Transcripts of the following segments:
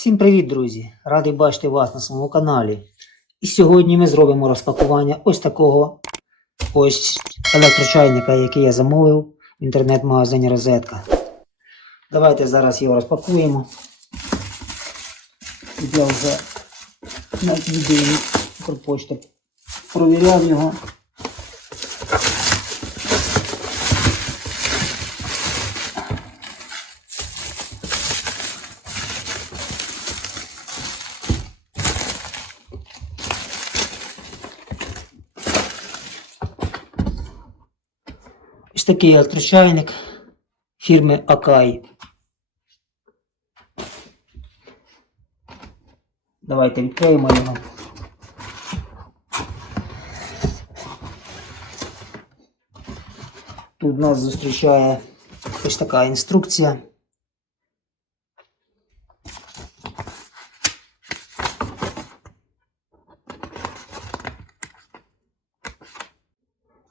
Всім привіт, друзі! Радий бачити вас на своєму каналі. І сьогодні ми зробимо розпакування ось такого ось електрочайника, який я замовив в інтернет-магазині Розетка. Давайте зараз його розпакуємо. Я вже на відео Укрпочти провіряв його. Такий електрочайник фірми Акай. Давайте відкриємо його. Тут нас зустрічає ось така інструкція.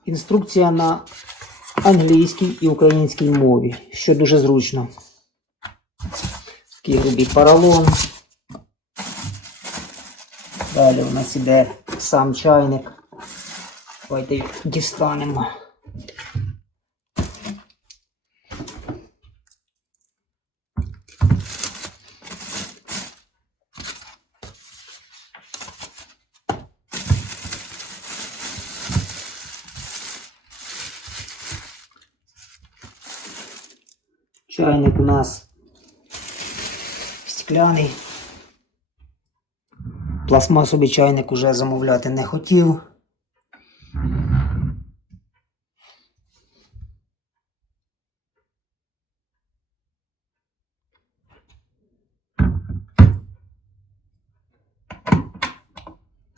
Інструкція на англійській і українській мові, що дуже зручно. Такий грубий поролон. Далі у нас іде сам чайник. Давайте дістанемо. Чайник у нас стекляний. Пластмасовий чайник уже замовляти не хотів.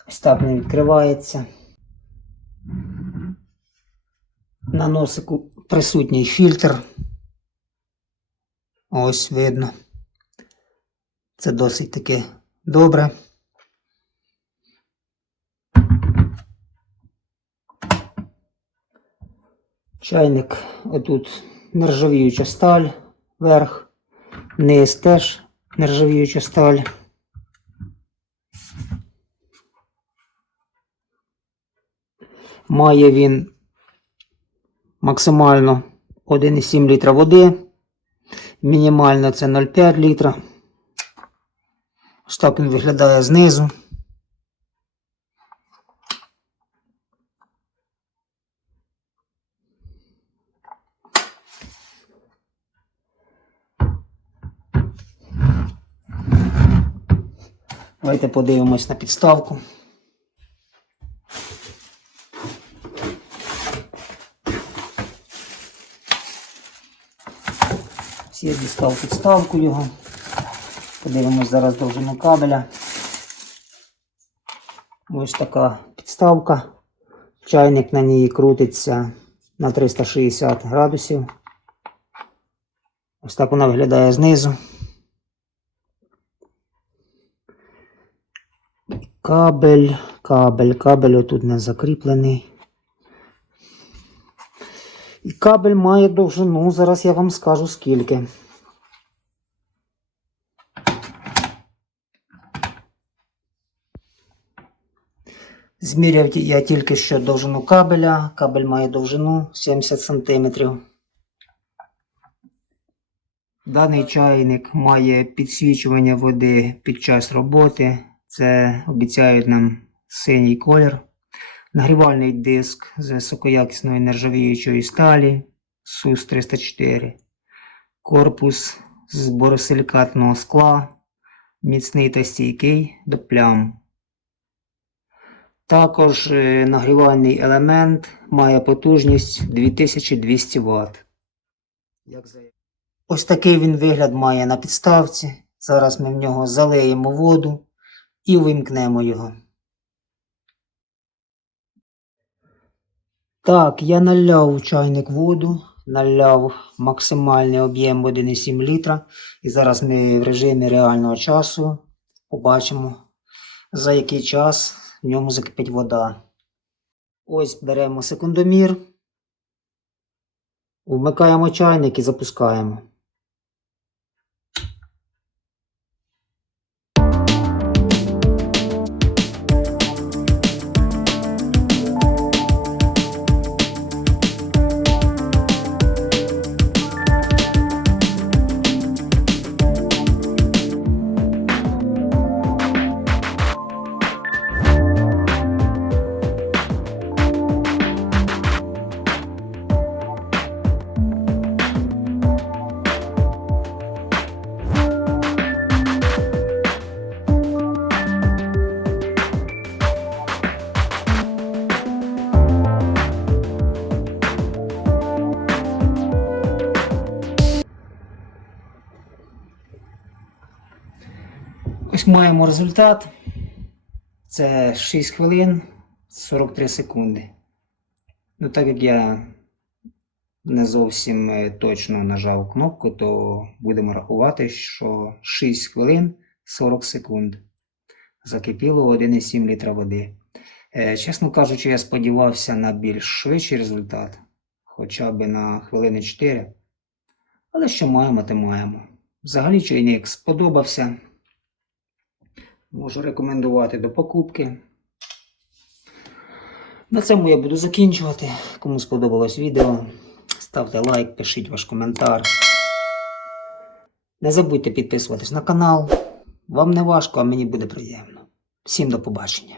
Ось так він відкривається. На носику присутній фільтр. Ось видно. Це досить таки добре. Чайник отут нержавіюча сталь, верх, низ теж нержавіюча сталь. Має він максимально 1,7 літра води. Мінімально це 0,5 літра. Ось він виглядає знизу. Давайте подивимось на підставку. Я дістав підставку його. Подивимось зараз довжину кабеля. Ось така підставка. Чайник на ній крутиться на 360 градусів. Ось так вона виглядає знизу. Кабель, кабель, кабель отут не закріплений. І кабель має довжину, зараз я вам скажу скільки. Зміряв я тільки що довжину кабеля. Кабель має довжину 70 см. Даний чайник має підсвічування води під час роботи. Це обіцяють нам синій колір. Нагрівальний диск з високоякісної нержавіючої сталі СУС-304. Корпус з боросилікатного скла, міцний та стійкий до плям. Також е, нагрівальний елемент має потужність 2200 Вт. Ось такий він вигляд має на підставці. Зараз ми в нього залиємо воду і вимкнемо його. Так, я наляв у чайник воду, наляв максимальний об'єм 1,7 літра. І зараз ми в режимі реального часу побачимо, за який час в ньому закипить вода. Ось беремо секундомір, вмикаємо чайник і запускаємо. Маємо результат. Це 6 хвилин 43 секунди. Ну, так як я не зовсім е, точно нажав кнопку, то будемо рахувати, що 6 хвилин 40 секунд. Закипіло 1,7 літра води. Е, Чесно кажучи, я сподівався на більш швидший результат, хоча б на хвилини 4. Але що маємо, те маємо. Взагалі чайник сподобався. Можу рекомендувати до покупки. На цьому я буду закінчувати. Кому сподобалось відео, ставте лайк, пишіть ваш коментар. Не забудьте підписуватись на канал. Вам не важко, а мені буде приємно. Всім до побачення.